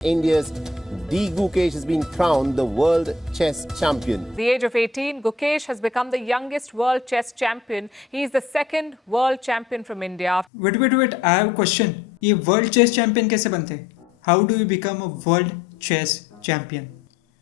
India's D. Gukesh has been crowned the world chess champion. At the age of 18, Gukesh has become the youngest world chess champion. He is the second world champion from India. Wait, I have a question. ये world chess champion कैसे बनते हैं? How do you become a world chess champion?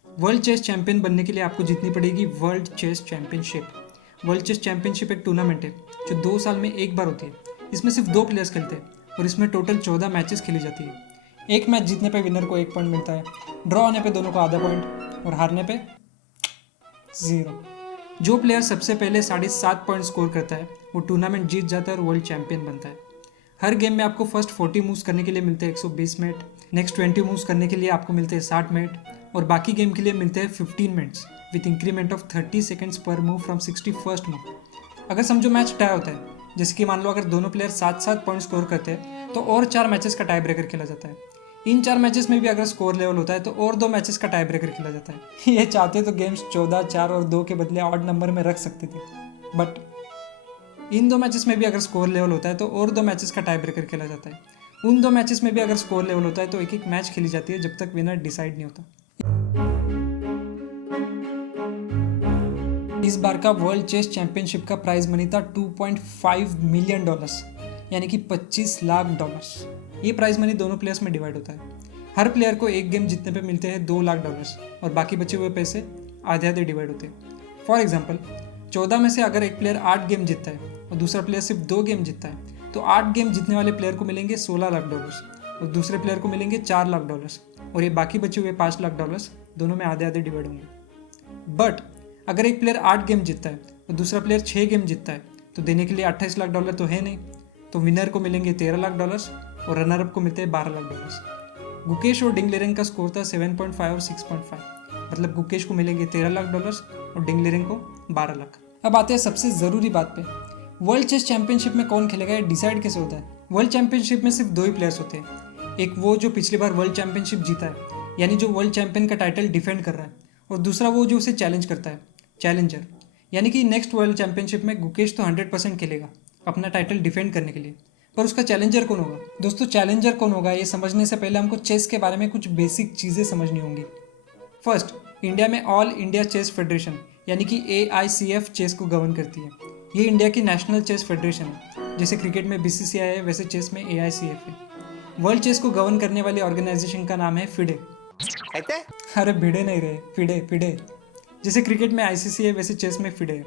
World chess champion बनने के लिए आपको जीतनी पड़ेगी world chess championship. World chess championship एक टूर्नामेंट है जो 2 साल में एक बार होती है। इसमें सिर्फ 2 प्लेयर्स खेलते हैं और इसमें टोटल 14 मैचेस खेली जाती है। एक मैच जीतने पे विनर को 1 पॉइंट मिलता है, ड्रॉ होने पे दोनों को आधा पॉइंट और हारने पे 0। जो प्लेयर सबसे पहले 7.5 पॉइंट स्कोर करता है वो टूर्नामेंट जीत जाता है और वर्ल्ड चैंपियन बनता है। हर गेम में आपको फर्स्ट 40 मूव्स करने के लिए मिलते हैं 120 मिनट, नेक्स्ट 20 मूव्स करने के लिए आपको मिलते हैं 60 मिनट और बाकी गेम के लिए मिलते हैं 15 minutes with increment of 30 seconds पर मूव फ्रॉम 61st मूव। अगर समझो मैच टाई होता है, जैसे कि मान लो अगर दोनों प्लेयर 7-7 पॉइंट स्कोर करते हैं तो और 4 मैचेस का टाई ब्रेकर खेला जाता है। इन 4 मैचेस में भी अगर स्कोर लेवल होता है तो और 2 मैचेस का टाई ब्रेकर खेला जाता है। ये चाहते तो गेम्स 14, 4 और 2 के बदले ऑड नंबर में रख सकते थे, बट इन 2 मैचेस में भी अगर स्कोर लेवल होता है तो और 2 मैचेस का टाई ब्रेकर खेला जाता है। उन 2 मैचेस में भी अगर स्कोर लेवल होता है तो एक मैच खेली जाती है जब तक विनर डिसाइड नहीं होता। इस बार का वर्ल्ड चेस चैंपियनशिप का प्राइज मनी था $2.5 मिलियन, यानी कि $25 लाख। ये प्राइज मनी दोनों प्लेयर्स में डिवाइड होता है। हर प्लेयर को एक गेम जीतने पे मिलते हैं $2 लाख और बाकी बचे हुए पैसे आधे आधे डिवाइड होते हैं। फॉर एग्जाम्पल 14 में से अगर एक प्लेयर 8 गेम जीतता है और दूसरा प्लेयर सिर्फ 2 गेम जीतता है तो 8 गेम जीतने वाले प्लेयर को मिलेंगे $16 लाख और दूसरे प्लेयर को मिलेंगे $4 लाख और ये बाकी बचे हुए $5 लाख दोनों में आधे आधे डिवाइड होंगे। बट अगर एक प्लेयर 8 गेम जीतता है और दूसरा प्लेयर 6 गेम जीतता है तो देने के लिए $28 लाख तो है नहीं, तो विनर को मिलेंगे $13 लाख और रनर अप को मिलते हैं $12 लाख। गुकेश और डिंगलेरेंग का स्कोर था 7.5 और 6.5, मतलब गुकेश को मिलेंगे $13 लाख और डिंगलेरेंग को $12 लाख। अब आते हैं सबसे ज़रूरी बात पे, वर्ल्ड चेस चैंपियनशिप में कौन खेलेगा ये डिसाइड कैसे होता है? वर्ल्ड चैंपियनशिप में सिर्फ 2 ही प्लेयर्स होते हैं। एक वो जो पिछली बार वर्ल्ड चैंपियनशिप जीता है, यानी जो वर्ल्ड चैंपियन का टाइटल डिफेंड कर रहा है, और दूसरा वो जो उसे चैलेंज करता है, चैलेंजर। यानी कि नेक्स्ट वर्ल्ड चैंपियनशिप में गुकेश तो 100% खेलेगा अपना टाइटल डिफेंड करने के लिए, पर उसका चैलेंजर कौन होगा? दोस्तों चैलेंजर कौन होगा ये समझने से पहले हमको चेस के बारे में कुछ बेसिक चीज़ें समझनी होंगी। फर्स्ट, इंडिया में ऑल इंडिया चेस फेडरेशन यानी कि AICF चेस को गवर्न करती है। ये इंडिया की नेशनल चेस फेडरेशन है। जैसे क्रिकेट में BCCI है वैसे चेस में AICF है। वर्ल्ड चेस को गवर्न करने वाली ऑर्गेनाइजेशन का नाम है FIDE। अरे भिड़े नहीं रहे, फिडे। जैसे क्रिकेट में ICC है वैसे चेस में FIDE है,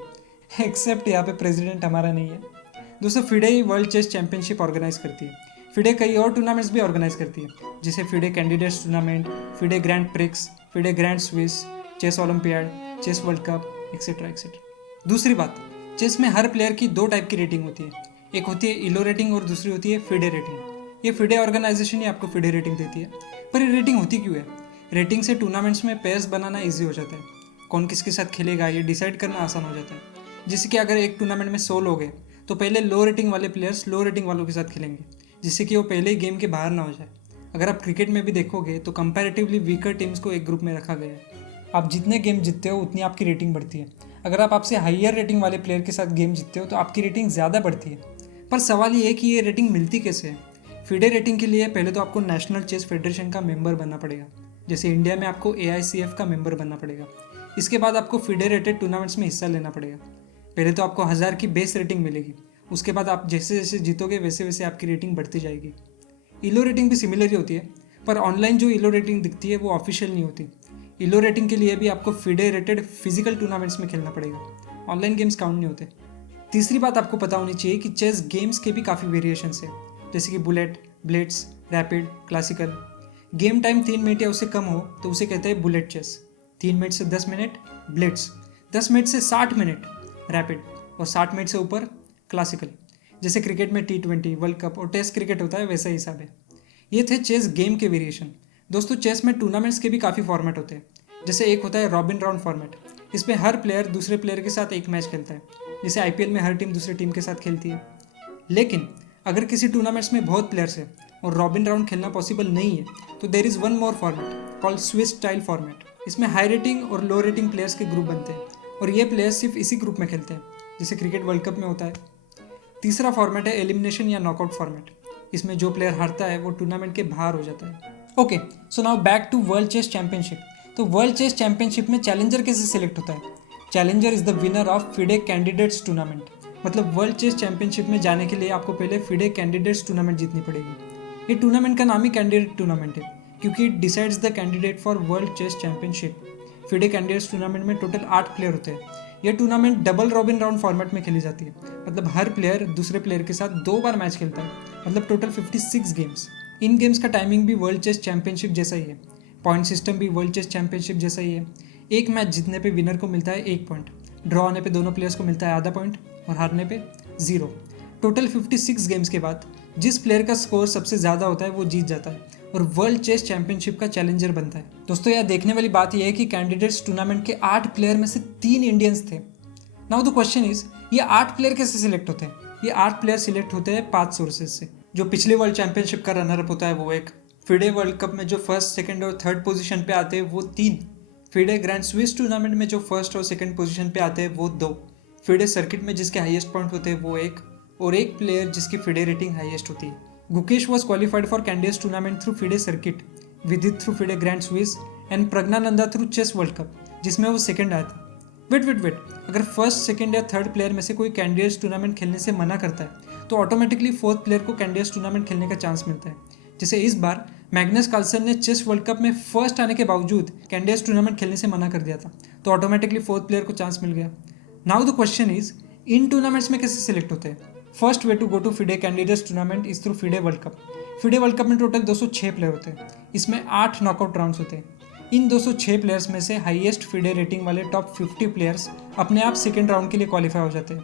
एक्सेप्ट यहाँ पे प्रेसिडेंट हमारा नहीं है। दोस्तों FIDE ही वर्ल्ड चेस चैंपियनशिप ऑर्गेनाइज करती है। FIDE कई और टूर्नामेंट्स भी ऑर्गेनाइज करती है, जैसे FIDE candidates tournament, FIDE grand prix, FIDE grand Swiss, chess Olympiad, chess world cup, etcetera etcetera. दूसरी बात, चेस में हर प्लेयर की 2 टाइप की रेटिंग होती है। एक होती है इलो रेटिंग और दूसरी होती है FIDE रेटिंग। ये FIDE ऑर्गेनाइजेशन ही आपको FIDE रेटिंग देती है। पर ये रेटिंग होती क्यों है? रेटिंग से टूर्नामेंट्स में पेयर्स बनाना ईजी हो जाता है, कौन किसके साथ खेलेगा ये डिसाइड करना आसान हो जाता है। जैसे कि अगर एक टूर्नामेंट में 100 लोग हैं तो पहले लो रेटिंग वाले प्लेयर्स लो रेटिंग वालों के साथ खेलेंगे, जिससे कि वो पहले ही गेम के बाहर ना हो जाए। अगर आप क्रिकेट में भी देखोगे तो कंपैरेटिवली वीकर टीम्स को एक ग्रुप में रखा गया है। आप जितने गेम जीतते हो उतनी आपकी रेटिंग बढ़ती है। अगर आप आपसे हाइयर रेटिंग वाले प्लेयर के साथ गेम जीतते हो तो आपकी रेटिंग ज़्यादा बढ़ती है। पर सवाल ये है कि ये रेटिंग मिलती कैसे है? FIDE रेटिंग के लिए पहले तो आपको नेशनल चेस फेडरेशन का मेंबर बनना पड़ेगा। जैसे इंडिया में आपको AICF का मेंबर बनना पड़ेगा। इसके बाद आपको FIDE रेटेड टूर्नामेंट्स में हिस्सा लेना पड़ेगा। पहले तो आपको 1000 की बेस रेटिंग मिलेगी, उसके बाद आप जैसे जैसे जीतोगे वैसे वैसे आपकी रेटिंग बढ़ती जाएगी। इलो रेटिंग भी सिमिलर ही होती है, पर ऑनलाइन जो इलो रेटिंग दिखती है वो ऑफिशियल नहीं होती। इलो रेटिंग के लिए भी आपको FIDE रेटेड फिजिकल टूर्नामेंट्स में खेलना पड़ेगा, ऑनलाइन गेम्स काउंट नहीं होते। तीसरी बात आपको पता होनी चाहिए कि चेस गेम्स के भी काफ़ी वेरिएशंस है, जैसे कि bullet, Blitz, rapid, classical. Game time 3 minute या उससे कम हो तो उसे कहते हैं बुलेट चेस। 3 मिनट से 10 मिनट ब्लिट्स, 10 मिनट से 60 मिनट रैपिड और 60 मिनट से ऊपर क्लासिकल। जैसे क्रिकेट में T20, वर्ल्ड कप और टेस्ट क्रिकेट होता है वैसा ही हिसाब है। ये थे चेस गेम के वेरिएशन। दोस्तों चेस में टूर्नामेंट्स के भी काफ़ी फॉर्मेट होते हैं। जैसे एक होता है रॉबिन राउंड फॉर्मेट, इसमें हर प्लेयर दूसरे प्लेयर के साथ एक मैच खेलता है। जैसे IPL में हर टीम दूसरी टीम के साथ खेलती है। लेकिन अगर किसी टूर्नामेंट्स में बहुत प्लेयर्स है और रॉबिन राउंड खेलना पॉसिबल नहीं है तो there is one more format called Swiss style format. इसमें हाई रेटिंग और लो रेटिंग प्लेयर्स के ग्रुप बनते हैं और ये प्लेयर्स सिर्फ इसी ग्रुप में खेलते हैं, जैसे क्रिकेट वर्ल्ड कप में होता है। तीसरा फॉर्मेट है एलिमिनेशन या नॉकआउट फॉर्मेट। इसमें जो प्लेयर हारता है वो टूर्नामेंट के बाहर हो जाता है। Okay, so now back to world chess championship. तो वर्ल्ड चेस चैंपियनशिप में चैलेंजर कैसे सिलेक्ट होता है? Challenger is the winner of FIDE candidates tournament. मतलब वर्ल्ड चेस चैंपियनशिप में जाने के लिए आपको पहले फिडे कैंडिडेट्स टूर्नामेंट जीतनी पड़ेगी। ये टूर्नामेंट का नाम ही कैंडिडेट टूर्नामेंट है क्योंकि it decides the candidate for world chess championship. FIDE candidates tournament में टोटल 8 प्लेयर होते हैं। यह tournament double robin round format में खेली जाती है। मतलब हर प्लेयर दूसरे प्लेयर के साथ 2 बार मैच खेलता है। मतलब टोटल 56 गेम्स। इन गेम्स का टाइमिंग भी वर्ल्ड चेस चैंपियनशिप जैसा ही है। पॉइंट सिस्टम भी वर्ल्ड चेस चैंपियनशिप जैसा ही है। एक मैच जीतने पे विनर को मिलता है 1 पॉइंट, ड्रॉ होने पे दोनों प्लेयर्स को मिलता है आधा पॉइंट और हारने पे 0। टोटल 56 गेम्स के बाद जिस प्लेयर का स्कोर सबसे ज़्यादा होता है वो जीत जाता है और वर्ल्ड चेस चैंपियनशिप का चैलेंजर बनता है। दोस्तों यहाँ देखने वाली बात यह है कि कैंडिडेट्स टूर्नामेंट के 8 प्लेयर में से 3 इंडियंस थे। नाउ द क्वेश्चन इज, ये 8 प्लेयर कैसे सिलेक्ट होते हैं? ये 8 प्लेयर सिलेक्ट होते हैं 5 सोर्सेज से। जो पिछले वर्ल्ड चैंपियनशिप का रनर अप होता है वो 1, फिडे वर्ल्ड कप में जो फर्स्ट, सेकंड और थर्ड पोजीशन पे आते हैं वो 3, फिडे ग्रैंड स्विस टूर्नामेंट में जो फर्स्ट और सेकंड पोजीशन पे आते हैं वो 2, फिडे सर्किट में जिसके हाईएस्ट पॉइंट होते हैं वो 1 और 1 प्लेयर जिसकी फिडे रेटिंग हाईएस्ट होती है। Gukesh was qualified for candidates tournament through FIDE circuit, Vidit through FIDE grand Swiss and Praggnanandhaa through chess world cup जिसमें वो सेकंड आया था। वेट, अगर फर्स्ट, सेकंड या थर्ड प्लेयर में से कोई कैंडिडेट्स टूर्नामेंट खेलने से मना करता है तो ऑटोमेटिकली फोर्थ प्लेयर को कैंडिडेट्स टूर्नामेंट खेलने का चांस मिलता है। जैसे इस बार मैग्नस कार्लसन ने चेस वर्ल्ड कप में फर्स्ट आने के बावजूद कैंडिडेट्स टूर्नामेंट खेलने से मना कर दिया था, तो ऑटोमेटिकली फोर्थ प्लेयर को चांस मिल गया। नाउ द क्वेश्चन इज, इन टूर्नामेंट्स में कैसे सिलेक्ट होते हैं? First way to go to FIDE candidates tournament is through FIDE world cup. FIDE world cup में टोटल 206 प्लेयर होते हैं। इसमें 8 नॉकआउट राउंड्स होते हैं। इन 206 प्लेयर्स में से हाईएस्ट फिडे रेटिंग वाले टॉप 50 प्लेयर्स अपने आप सेकेंड राउंड के लिए क्वालिफाई हो जाते हैं।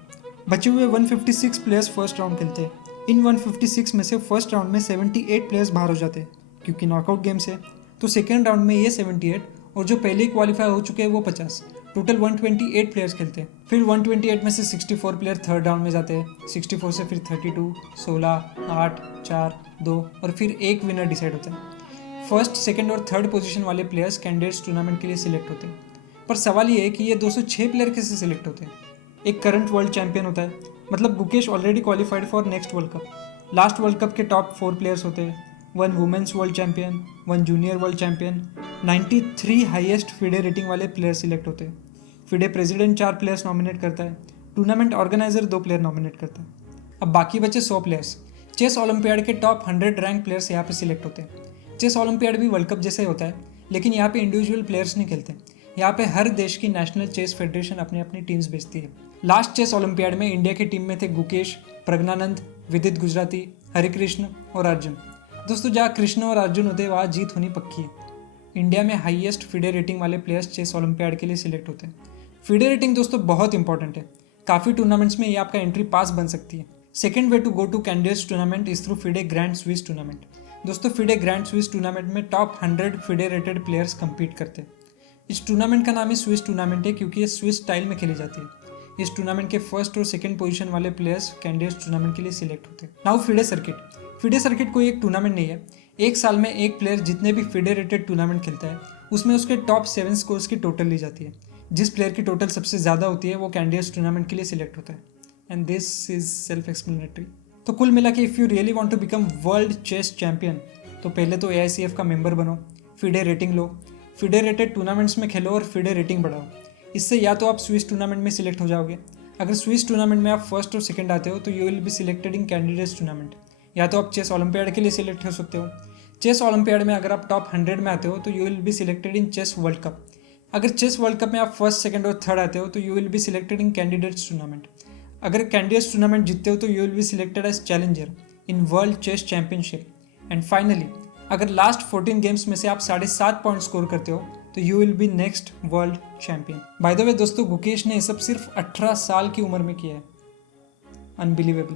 बचे हुए 156 प्लेयर्स फर्स्ट राउंड खेलते हैं। इन 156 में से फर्स्ट राउंड में 78 प्लेयर्स बाहर हो जाते हैं क्योंकि नॉकआउट गेम्स है। तो सेकेंड राउंड में ये 78 और जो पहले ही क्वालिफाई हो चुके हैं वो 50, टोटल 128 प्लेयर्स खेलते हैं। फिर 128 में से 64 प्लेयर थर्ड राउंड में जाते हैं। 64 से फिर 32, 16, 8, 4, 2 और फिर एक विनर डिसाइड होता है। फर्स्ट, सेकंड और थर्ड पोजीशन वाले प्लेयर्स कैंडिडेट्स टूर्नामेंट के लिए सिलेक्ट होते हैं। पर सवाल ये है कि ये 206 प्लेयर कैसे सिलेक्ट होते हैं? एक करंट वर्ल्ड चैंपियन होता है, मतलब Gukesh already qualified for next world cup. Last world cup के टॉप 4 प्लेयर्स होते हैं, 1 women's world champion, 1 junior world champion. 93 highest FIDE rating वाले प्लेयर सिलेक्ट होते हैं। फिडे प्रेसिडेंट 4 प्लेयर्स नॉमिनेट करता है, टूर्नामेंट ऑर्गेनाइजर 2 प्लेयर नॉमिनेट करता है। अब बाकी बचे 100 प्लेयर्स। चेस ओलंपियाड के टॉप 100 रैंक प्लेयर्स यहाँ पे सिलेक्ट होते हैं। चेस ओलंपियाड भी वर्ल्ड कप जैसा ही होता है, लेकिन यहाँ पे इंडिविजुअल प्लेयर्स नहीं खेलते। यहाँ पे हर देश की नेशनल चेस फेडरेशन अपनी अपनी टीम्स भेजती है। लास्ट चेस ओलंपियाड में इंडिया की टीम में थे गुकेश, प्रज्ञानंद, विदित गुजराती, हरिकृष्ण और अर्जुन। दोस्तों जहाँ कृष्ण और अर्जुन होते वहाँ जीत होनी पक्की है। इंडिया में हाईएस्ट फिडे रेटिंग वाले प्लेयर्स चेस ओलंपियाड के लिए सिलेक्ट होते हैं। फिडे रेटिंग दोस्तों बहुत इंपॉर्टेंट है। काफ़ी टूर्नामेंट्स में ये आपका एंट्री पास बन सकती है। Second way to go to candidates tournament is through FIDE grand Swiss tournament. दोस्तों फिडे ग्रैंड स्विस टूर्नामेंट में top 100 FIDE rated players compete करते हैं। इस टूर्नामेंट का नाम ही स्विस टूर्नामेंट है क्योंकि ये स्विस स्टाइल में खेली जाती है। इस टूर्नामेंट के फर्स्ट और सेकंड पोजीशन वाले प्लेयर्स कैंडिडेट्स टूर्नामेंट के लिए सिलेक्ट होते हैं। Now FIDE circuit. FIDE circuit कोई एक टूर्नामेंट नहीं है। एक साल में एक प्लेयर जितने भी फिडे रेटेड टूर्नामेंट खेलता है उसमें उसके टॉप 7 स्कोर्स की टोटल ली जाती है। जिस प्लेयर की टोटल सबसे ज़्यादा होती है वो कैंडिडेट्स टूर्नामेंट के लिए सिलेक्ट होता है। And this is self explanatory. तो कुल मिला के if you really want to become world chess champion तो पहले तो AICF का मेंबर बनो, फिडे रेटिंग लो, फिडे रेटेड टूर्नामेंट्स में खेलो और फिडे रेटिंग बढ़ाओ। इससे या तो आप स्विस टूर्नामेंट में सिलेक्ट हो जाओगे। अगर स्विस टूर्नामेंट में आप फर्स्ट और सेकंड आते हो तो you will be selected in candidates tournament. या तो आप चेस ओलंपियाड के लिए सिलेक्ट हो सकते हो। चेस ओलंपियाड में अगर आप टॉप 100 में आते हो तो you will be selected in chess world cup. अगर चेस वर्ल्ड कप में आप फर्स्ट, सेकंड और थर्ड आते हो तो you will be selected in candidates tournament. अगर कैंडिडेट्स टूर्नामेंट जीतते हो तो you will be selected as challenger in world chess championship. And finally अगर लास्ट 14 गेम्स में से आप 7.5 पॉइंट स्कोर करते हो तो you will be next world champion. By the way दोस्तों गुकेश ने ये सब सिर्फ 18 साल की उम्र में किया है। अनबिलीवेबल।